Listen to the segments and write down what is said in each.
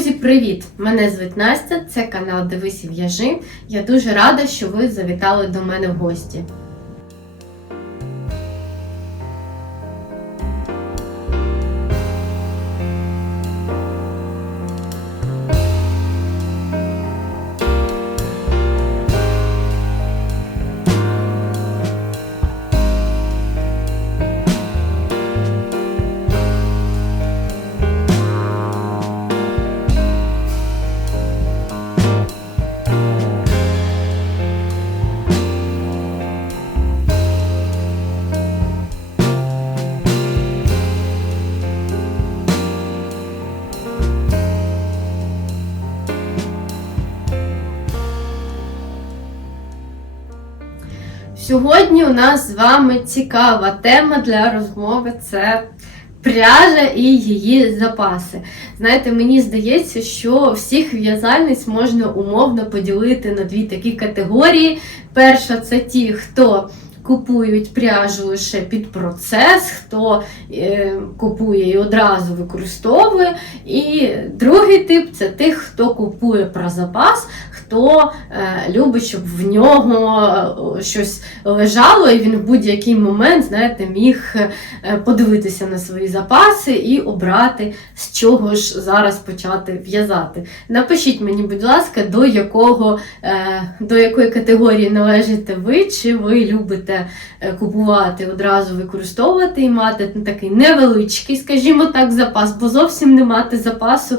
Друзі, привіт! Мене звуть Настя, це канал Дивись і В'яжи. Я дуже рада, що ви завітали до мене в гості. Сьогодні у нас з вами цікава тема для розмови це пряжа і її запаси. Знаєте, мені здається, що всіх в'язальниць можна умовно поділити на дві такі категорії. Перша це ті, хто купують пряжу лише під процес, хто е, купує і одразу використовує. І другий тип це тих, хто купує про запас, хто е, любить, щоб в нього е, щось лежало, і він в будь-який момент, знаєте, міг подивитися на свої запаси і обрати, з чого ж зараз почати в'язати. Напишіть мені, будь ласка, до якого, до якої категорії належите ви, чи ви любите е, купувати, одразу використовувати і мати такий невеличкий, скажімо так, запас, бо зовсім не мати запасу.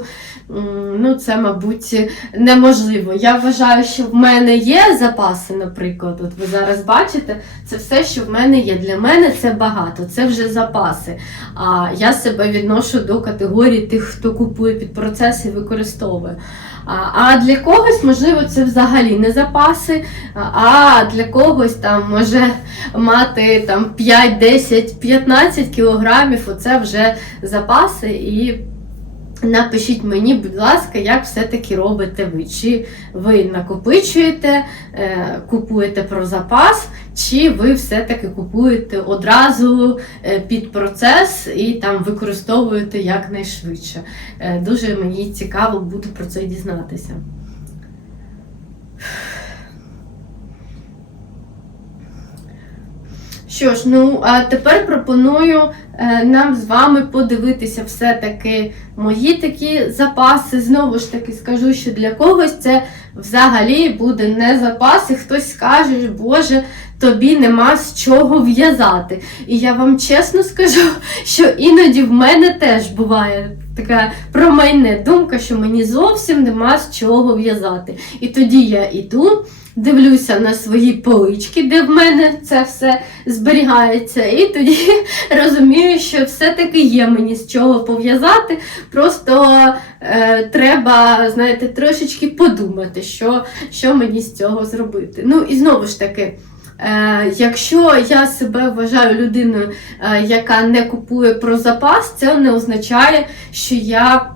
Ну, це, мабуть, неможливо. Я вважаю, що в мене є запаси, наприклад. От ви зараз бачите, це все, що в мене є. Для мене це багато, це вже запаси. А я себе відношу до категорії тих, хто купує під процес і використовує. А, для когось, можливо, це взагалі не запаси, а для когось там може мати там 5, 10, 15 кілограмів, оце вже запаси. І напишіть мені, будь ласка, як все-таки робите ви. Чи ви накопичуєте, е, купуєте про запас, чи ви все-таки купуєте одразу е, під процес і там використовуєте якнайшвидше. Е, Дуже мені цікаво буде про це дізнатися. Що ж, ну а тепер пропоную е, нам з вами подивитися все-таки мої такі запаси. Знову ж таки скажу, що для когось це взагалі буде не запас, і хтось скаже, Боже, тобі нема з чого в'язати. І я вам чесно скажу, що іноді в мене теж буває така промайне думка, що мені зовсім нема з чого в'язати. І тоді я іду. Дивлюся на свої полички, де в мене це все зберігається, і тоді розумію, що все-таки є мені з чого пов'язати. Просто е, треба, знаєте, трошечки подумати, що, що мені з цього зробити. Ну і знову ж таки. Е, якщо я себе вважаю людиною, е, яка не купує про запас, це не означає, що я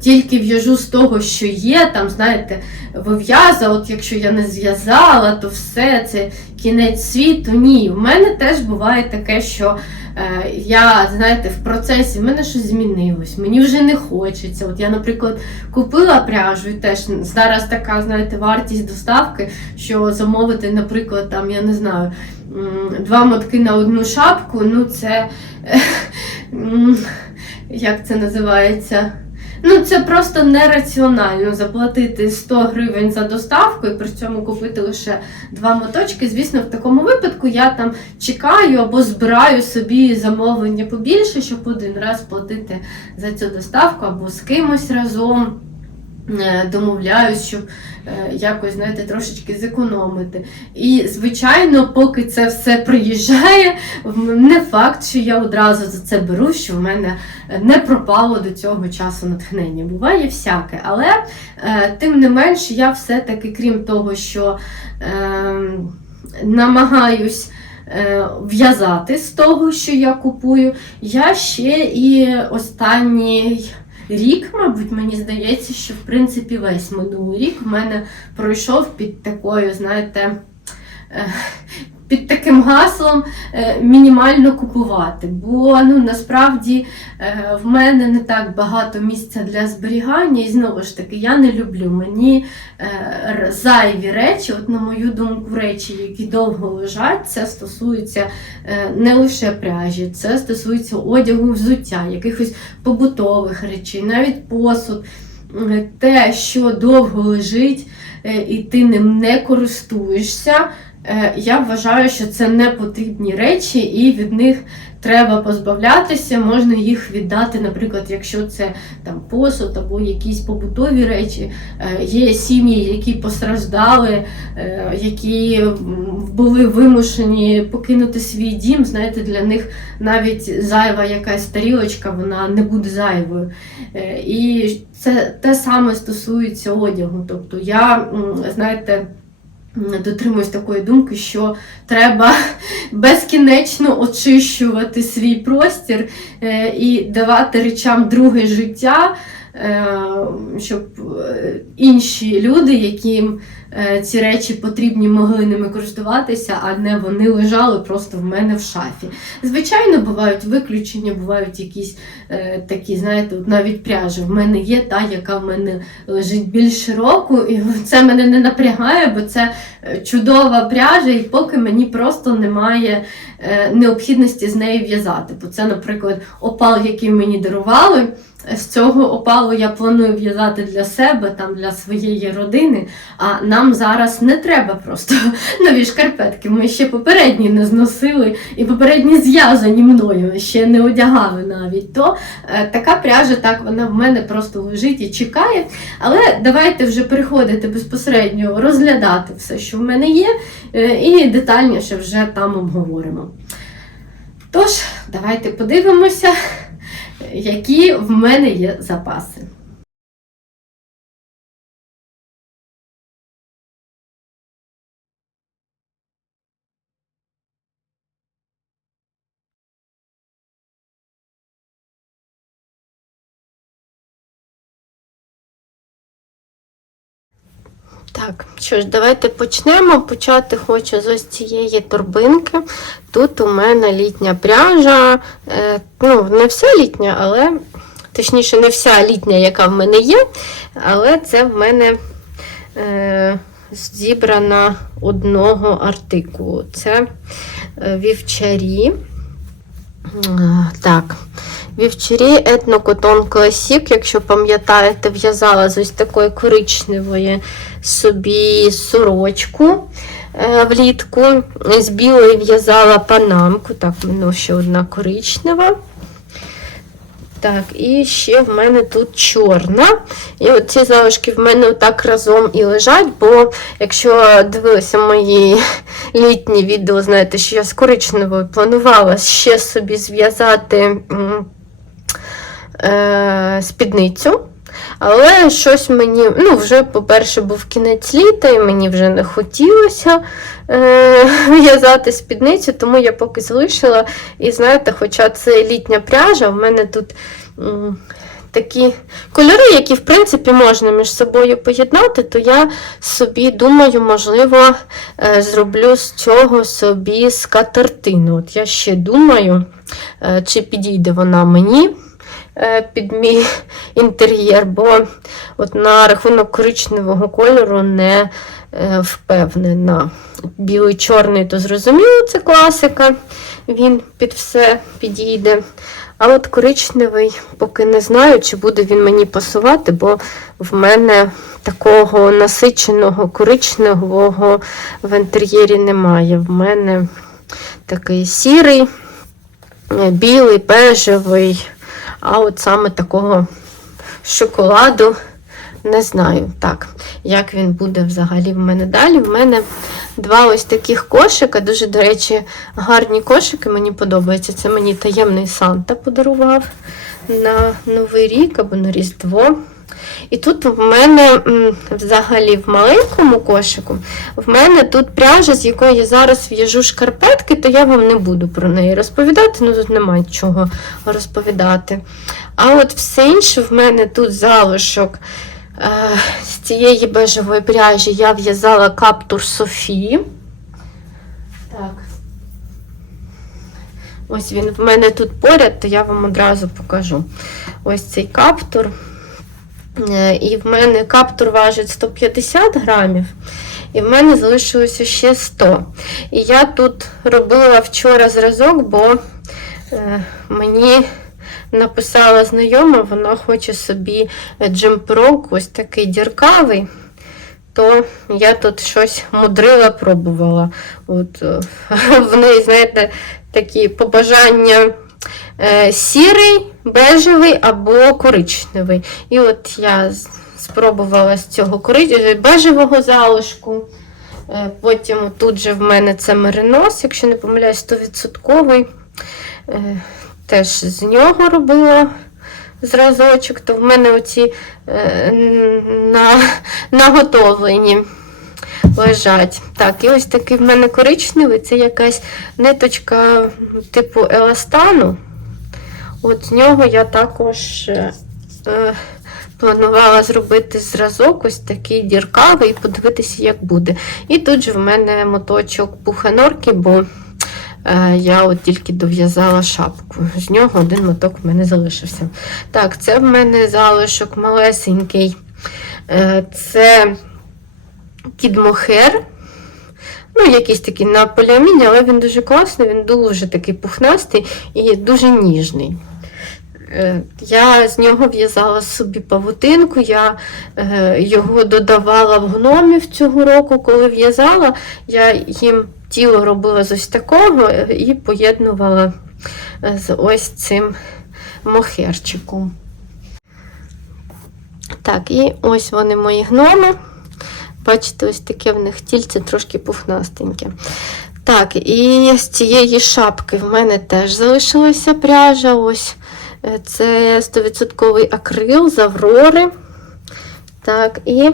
тільки в'яжу з того, що є, там, знаєте, вив'яза, от якщо я не зв'язала, то все, це кінець світу. Ні, в мене теж буває таке, що е, я, знаєте, в процесі в мене щось змінилось, мені вже не хочеться. От я, наприклад, купила пряжу і теж зараз така, знаєте, вартість доставки, що замовити, наприклад, там, я не знаю, два мотки на одну шапку, ну це. Як це називається? Ну, це просто нераціонально заплатити 100 гривень за доставку і при цьому купити лише два моточки. Звісно, в такому випадку я там чекаю або збираю собі замовлення побільше, щоб один раз платити за цю доставку, або з кимось разом. Е, Домовляюсь, щоб е, якось знаєте, трошечки зекономити. І, звичайно, поки це все приїжджає, не факт, що я одразу за це беру, що в мене не пропало до цього часу натхнення. Буває всяке. Але е, тим не менш, я все-таки, крім того, що е, намагаюсь. е, В'язати з того, що я купую. Я ще і останній рік, мабуть, мені здається, що в принципі весь минулий рік в мене пройшов під такою, знаєте, е, під таким гаслом е, мінімально купувати. Бо ну, насправді е, в мене не так багато місця для зберігання, і знову ж таки, я не люблю мені е, зайві речі, от на мою думку, речі, які довго лежать, це стосується не лише пряжі, це стосується одягу, взуття, якихось побутових речей, навіть посуд. Те, що довго лежить, і ти ним не користуєшся, я вважаю, що це не потрібні речі, і від них треба позбавлятися. Можна їх віддати, наприклад, якщо це там посуд або якісь побутові речі. Е, Є сім'ї, які постраждали, е, які були вимушені покинути свій дім. Знаєте, для них навіть зайва якась тарілочка, вона не буде зайвою. Е, І це те саме стосується одягу. Тобто я, знаєте, дотримуюсь такої думки, що треба безкінечно очищувати свій простір е, і давати речам друге життя, е, щоб е, інші люди, яким ці речі потрібні, могли ними користуватися, а не вони лежали просто в мене в шафі. Звичайно, бувають виключення, бувають якісь е, такі, знаєте, навіть пряжа. В мене є та, яка в мене лежить більше року, і це мене не напрягає, бо це е, чудова пряжа, і поки мені просто немає е, необхідності з нею в'язати. Бо це, наприклад, опал, який мені дарували. З цього опалу я планую в'язати для себе, там для своєї родини. А нам зараз не треба просто нові шкарпетки. Ми ще попередні не зносили, і попередні зв'язані мною ще не одягали навіть. То е, така пряжа, так вона в мене просто лежить і чекає. Але давайте вже переходити безпосередньо, розглядати все, що в мене є, е, і детальніше вже там обговоримо. Тож, давайте подивимося, які в мене є запаси. Так, що ж, давайте почнемо. Почати хочу з ось цієї торбинки. Тут у мене літня пряжа. Е, ну, не вся літня, але точніше, не вся літня, яка в мене є. Але це в мене е, зібрана одного артикулу. Це е, вівчарі. Е, Так. Вівчарі Етнокотон Класік, якщо пам'ятаєте, в'язала з ось такої коричневої собі сорочку е, влітку. З білої в'язала панамку. Так, мене ще одна коричнева. Так, і ще в мене тут чорна. І от ці залишки в мене отак разом і лежать, бо якщо дивилися мої літні відео, знаєте, що я з коричневою планувала ще собі зв'язати е, спідницю. Але щось мені, ну, вже, по-перше, був кінець літа, і мені вже не хотілося е, в'язати спідницю, тому я поки залишила. І знаєте, хоча це літня пряжа, в мене тут м, такі кольори, які, в принципі, можна між собою поєднати, то я собі думаю, можливо, е, зроблю з цього собі скатертину. От я ще думаю, е, чи підійде вона мені під мій інтер'єр, бо от на рахунок коричневого кольору не е, впевнена. Білий чорний, то зрозуміло, це класика, він під все підійде. А от коричневий, поки не знаю, чи буде він мені пасувати, бо в мене такого насиченого коричневого в інтер'єрі немає. В мене такий сірий, е, білий, бежевий, а от саме такого шоколаду не знаю. Так, як він буде взагалі в мене далі. В мене два ось таких кошика. Дуже, до речі, гарні кошики. Мені подобаються. Це мені таємний Санта подарував на Новий рік або на Різдво. І тут в мене взагалі в маленькому кошику, в мене тут пряжа, з якої я зараз в'яжу шкарпетки, то я вам не буду про неї розповідати, ну тут немає чого розповідати. А от все інше в мене тут залишок е, з цієї бежевої пряжі я в'язала каптур Софії. Так. Ось він в мене тут поряд, то я вам одразу покажу. Ось цей каптур. Е, І в мене каптур важить 150 грамів, і в мене залишилося ще 100. І я тут робила вчора зразок, бо е, мені написала знайома, вона хоче собі джемпрок, ось такий діркавий. То я тут щось мудрила, пробувала. От, е, в неї, знаєте, такі побажання сірий, бежевий або коричневий. І от я спробувала з цього е, бежевого залишку. Е, Потім тут же в мене це меринос, якщо не помиляюсь, 100%. Е, Теж з нього робила зразочок, то в мене оці е, на, наготовлені лежать. Так, і ось такий в мене коричневий, це якась ниточка типу еластану. От з нього я також е, е, планувала зробити зразок, ось такий діркавий, і подивитися, як буде. І тут же в мене моточок пуханорки, бо е, я от тільки дов'язала шапку. З нього один моток в мене залишився. Так, це в мене залишок малесенький. Е, це кідмохер. Ну, якийсь такий на поліаміні, але він дуже класний, він дуже такий пухнастий і дуже ніжний. Е, Я з нього в'язала собі павутинку, я е, його додавала в гномів цього року, коли в'язала, я їм тіло робила з ось такого е, і поєднувала з ось цим мохерчиком. Так, і ось вони мої гноми. Бачите, ось таке в них тільце трошки пухнастеньке. Так, і з цієї шапки в мене теж залишилася пряжа. Ось це 100% акрил з Аврори. Так, і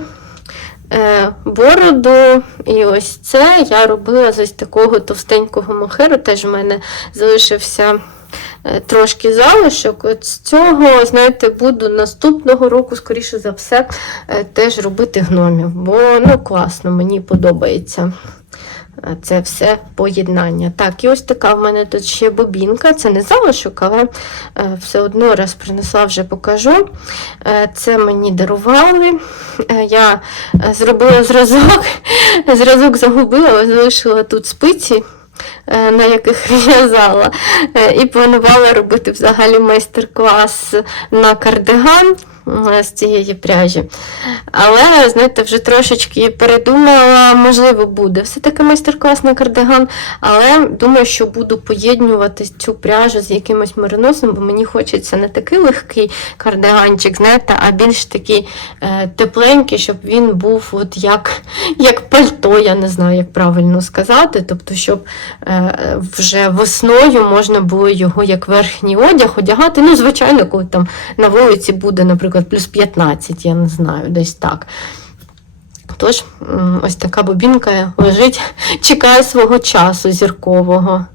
е, бороду. І ось це я робила з ось такого товстенького мохеру. Теж в мене залишився е, трошки залишок. От з цього, знаєте, буду наступного року, скоріше за все, е, теж робити гномів. Бо ну, класно, мені подобається. Е, Це все поєднання. Так, і ось така в мене тут ще бобінка. Це не залишок, але е, все одно раз принесла, вже покажу. Е, Це мені дарували. Я зробила зразок, зразок загубила, залишила тут спиці. На яких в'язала, і планувала робити взагалі майстер-клас на кардиган з цієї пряжі. Але, знаєте, вже трошечки передумала, можливо, буде все-таки майстер-клас на кардиган, але думаю, що буду поєднувати цю пряжу з якимось мериносом, бо мені хочеться не такий легкий кардиганчик, знаєте, а більш такий е, тепленький, щоб він був от як, як пальто, я не знаю, як правильно сказати. Тобто, щоб е, вже весною можна було його як верхній одяг одягати. Ну, звичайно, коли там на вулиці буде, наприклад, плюс 15, я не знаю, десь так. Тож, ось така бобінка лежить, чекає свого часу зіркового.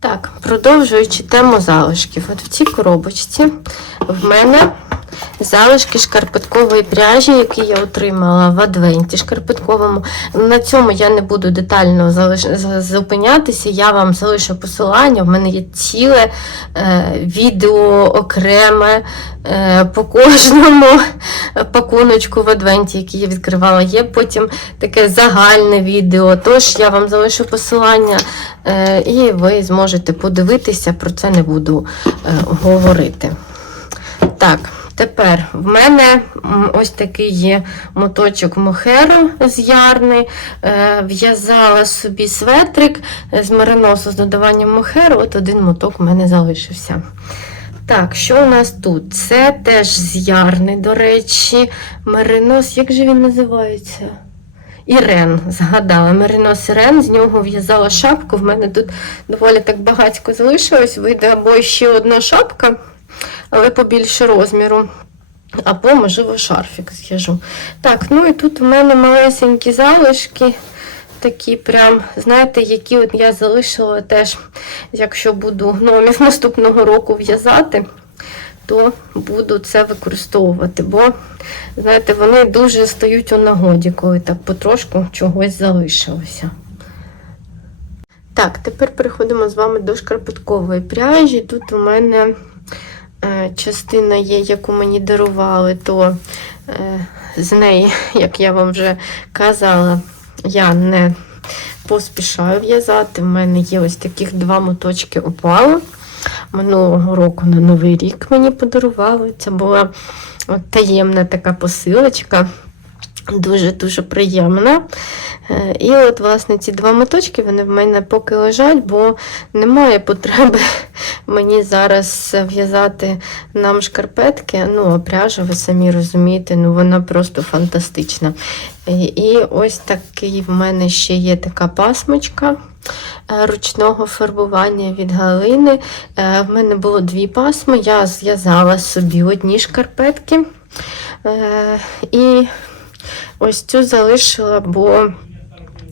Так, продовжуючи тему залишків. От в цій коробочці в мене залишки шкарпеткової пряжі, які я отримала в адвенті шкарпетковому. На цьому я не буду детально зупинятися. Я вам залишу посилання. В мене є ціле е, відео окреме е, по кожному пакуночку в адвенті, який я відкривала. Є потім таке загальне відео. Тож я вам залишу посилання, е, і ви зможете подивитися, про це не буду е, говорити. Так, тепер в мене ось такий є моточок мохеру з ярни. Е, В'язала собі светрик е, з мериносу з додаванням мохеру. От один моток в мене залишився. Так, що у нас тут? Це теж з ярни, до речі, меринос, як же він називається? Ірен, згадала, меринос Ірен, з нього в'язала шапку. В мене тут доволі так багатько залишилось. Вийде або ще одна шапка, але побільше розміру. Або, можливо, шарфік зв'яжу. Так, ну і тут у мене малесенькі залишки. Такі прям, знаєте, які от я залишила теж, якщо буду гномів наступного року в'язати, то буду це використовувати. Бо, знаєте, вони дуже стають у нагоді, коли так потрошку чогось залишилося. Так, тепер переходимо з вами до шкарпеткової пряжі. Тут у мене частина є, яку мені дарували, то е, з неї, як я вам вже казала, я не поспішаю в'язати. У мене є ось таких два моточки опалу. Минулого року на Новий рік мені подарували. Це була таємна така посилочка. Дуже-дуже приємна. Е, І от, власне, ці два моточки вони в мене поки лежать, бо немає потреби мені зараз в'язати нам шкарпетки. Ну, а пряжа, ви самі розумієте, ну вона просто фантастична. І- ось такий в мене ще є така пасмочка е, ручного фарбування від Галини. Е, В мене було дві пасми, я зв'язала собі одні шкарпетки. І ось цю залишила, бо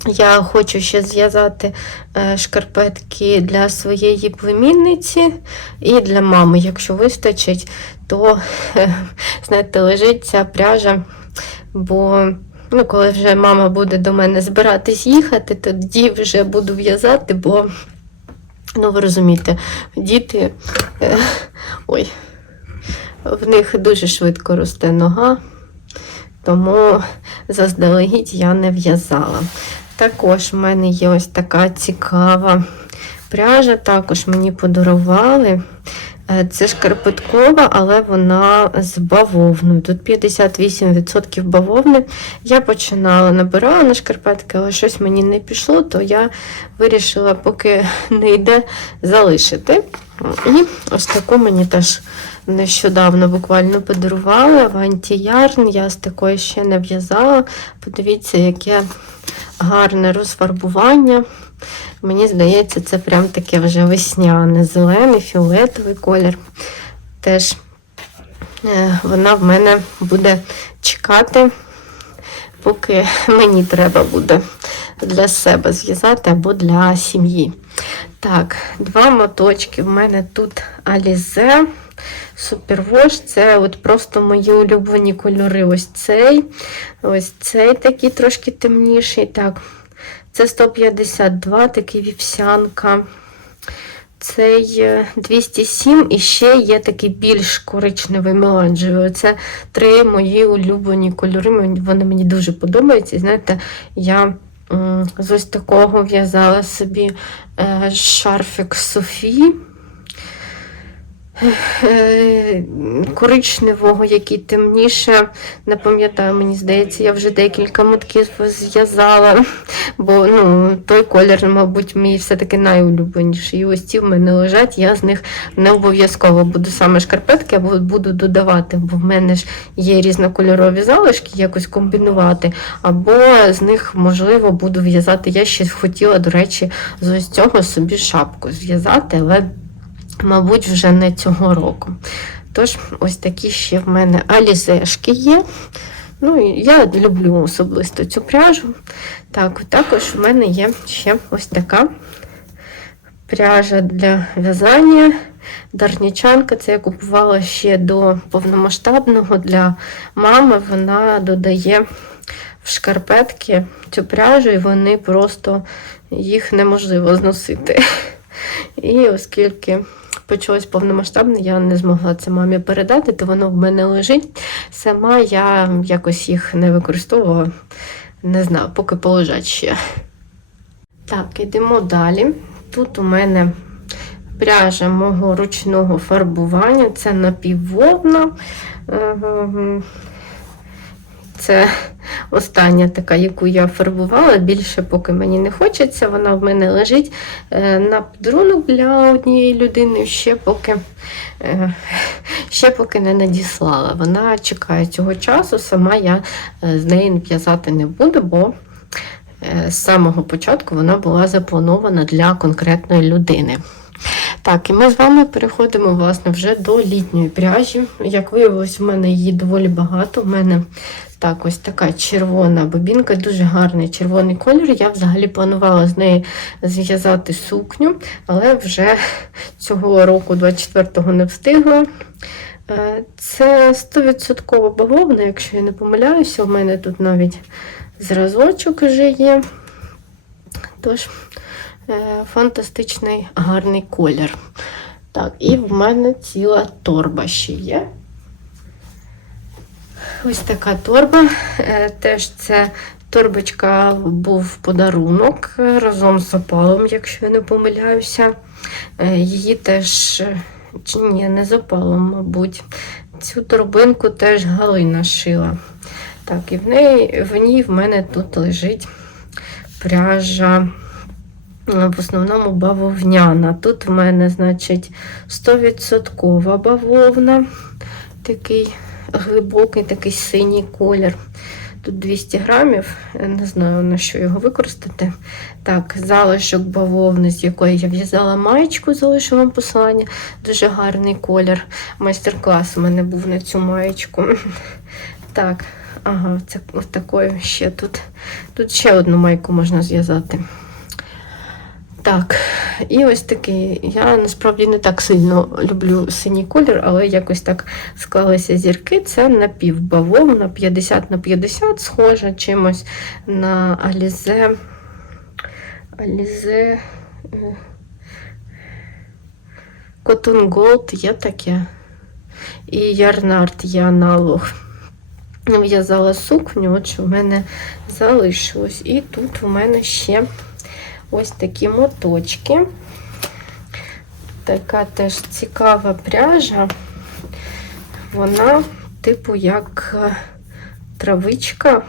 я хочу ще зв'язати е, шкарпетки для своєї племінниці і для мами. Якщо вистачить, то е, знаєте, лежить ця пряжа, бо ну, коли вже мама буде до мене збиратись їхати, тоді вже буду в'язати, бо, ну ви розумієте, діти, е, ой, в них дуже швидко росте нога, тому заздалегідь я не в'язала. Також в мене є ось така цікава пряжа, також мені подарували. Е, Це шкарпеткова, але вона з бавовною. Тут 58% бавовни. Я починала набирала на шкарпетки, але щось мені не пішло, то я вирішила, поки не йде, залишити. І ось таку мені теж нещодавно буквально подарували Аванті Ярн. Я з такої ще не в'язала. Подивіться, яке гарне розфарбування. Мені здається, це прям таке вже весняне, зелений, фіолетовий колір. Теж е, вона в мене буде чекати, поки мені треба буде для себе зв'язати або для сім'ї. Так, два моточки. В мене тут Alize Супервош. Це от просто мої улюблені кольори. Ось цей, ось цей такий трошки темніший. Так, це 152, такий вівсянка. Цей е, 207 і ще є такий більш коричневий меланжевий. Це три мої улюблені кольори. Вони мені дуже подобаються. Знаєте, я з ось такого в'язала собі е, шарфик Софії. Е, Коричневого, який темніше, не пам'ятаю, мені здається, я вже декілька мотків зв'язала, бо ну, той колір, мабуть, мій все-таки найулюбленіший. І ось ці в мене лежать, я з них не обов'язково буду саме шкарпетки, або буду додавати, бо в мене ж є різнокольорові залишки, якось комбінувати, або з них, можливо, буду в'язати. Я ще хотіла, до речі, з ось цього собі шапку зв'язати, але мабуть, вже не цього року. Тож, ось такі ще в мене алізешки є. Ну, я люблю особисто цю пряжу. Так, також в мене є ще ось така пряжа для в'язання. Дарнічанка, це я купувала ще до повномасштабного для мами. Вона додає в шкарпетки цю пряжу, і вони просто їх неможливо зносити. І оскільки почалось повномасштабне, я не змогла це мамі передати, то воно в мене лежить. Сама я якось їх не використовувала. Не знаю, поки полежать ще. Так, йдемо далі. Тут у мене пряжа мого ручного фарбування. Це напіввовна. Це остання така, яку я фарбувала. Більше поки мені не хочеться. Вона в мене лежить е, на подарунок для однієї людини. Ще поки, е, ще поки не надіслала. Вона чекає цього часу. Сама я е, з неї в'язати не буду, бо з самого початку вона була запланована для конкретної людини. Так, і ми з вами переходимо власне вже до літньої пряжі. Як виявилось, в мене її доволі багато. У мене так, ось така червона бобінка, дуже гарний червоний кольор. Я взагалі планувала з неї зв'язати сукню, але вже цього року, 24-го, не встигла. Е, Це 100% бавовна, якщо я не помиляюся. У мене тут навіть зразочок вже є. Тож, Е, Фантастичний гарний колір. Так, і в мене ціла торба ще є. Ось така торба. Е, Теж це торбочка був подарунок е, разом з опалом, якщо я не помиляюся. Е, Її теж, чи ні, не з опалом, мабуть. Цю торбинку теж Галина шила. Так, і в, неї, в ній в мене тут лежить пряжа. В основному бавовняна. Тут в мене, значить, 100% бавовна. Такий глибокий, такий синій колір. Тут 200 грамів, не знаю на що його використати. Так, залишок бавовни, з якої я в'язала маєчку, залишу вам посилання. Дуже гарний колір. Майстер-клас у мене був на цю маєчку. Так, ага, це ось ще тут. Тут ще одну майку можна зв'язати. Так, і ось такий. Я насправді не так сильно люблю синій колір, але якось так склалися зірки. Це напівбавовна 50 на 50, схожа чимось на Alize. Alize е, Cotton Gold є таке. І Ярнард є аналог. В'язала сукню, от що в мене залишилось. І тут у мене ще ось такі моточки. Така теж цікава пряжа. Вона, типу, як е, травичка.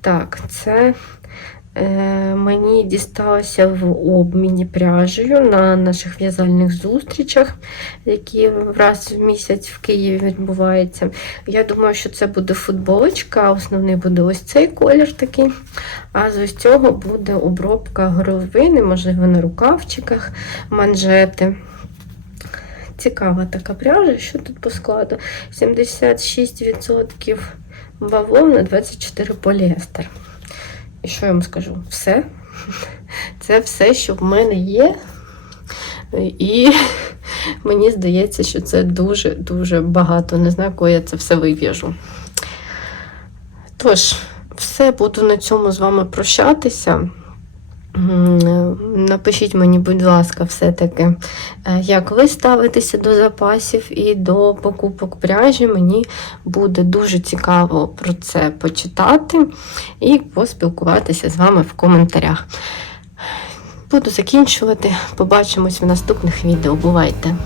Так, це мені дісталося в обміні пряжею на наших в'язальних зустрічах, які раз в місяць в Києві відбуваються. Я думаю, що це буде футболочка, основний буде ось цей колір такий. А з ось цього буде обробка горловини, можливо, на рукавчиках, манжети. Цікава така пряжа, що тут по складу? 76% бавовна, 24 поліестер. І що я вам скажу? Все. Це все, що в мене є. І мені здається, що це дуже-дуже багато. Не знаю, коли я це все вив'яжу. Тож, все, буду на цьому з вами прощатися. Напишіть мені, будь ласка, все-таки, е, як ви ставитеся до запасів і до покупок пряжі. Мені буде дуже цікаво про це почитати і поспілкуватися з вами в коментарях. Буду закінчувати. Побачимось в наступних відео. Бувайте!